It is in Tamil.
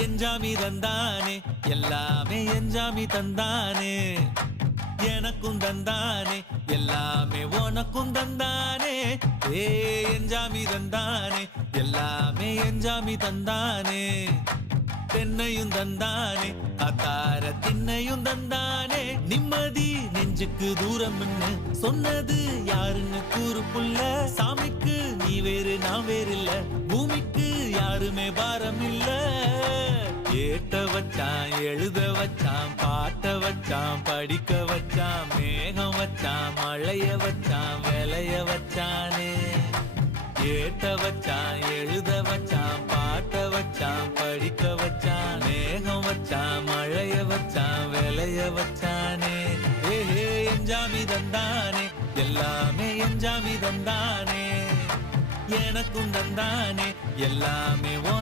எஞ்சாமி தந்தானே எல்லாமே எஞ்சாமி தந்தானே எனக்கும் தந்தானே எல்லாமே உனக்கும் தந்தானே ஏ எஞ்சாமி தந்தானே எல்லாமே எஞ்சாமி தந்தானே தென்னையும் தந்தானே அத்தார திண்ணையும் தந்தானே நிம்மதி நெஞ்சுக்கு தூரம்னு சொன்னது யாருன்னு கூறு புள்ள சாமிக்கு நீ வேறு நான் வேறு இல்ல பூமிக்கு யாருமே பாரம் இல்ல ஏட்ட வச்சான் எழுத வச்சான் பாட்ட வச்சான் படிக்க வச்சான் மேகம் வச்சான் மழைய வச்சான் விளைய வச்சானே ஏட்ட வச்சான் எழுத வச்சான் பாட்ட வச்சான் படிக்க வச்சான் மேகம் வச்சான் மழைய வச்சான் விளைய வச்சானே ஏஹே எஞ்சாமி தந்தானே எல்லாமே எஞ்சாமி தந்தானே எனக்கும் தந்தானே எல்லாமே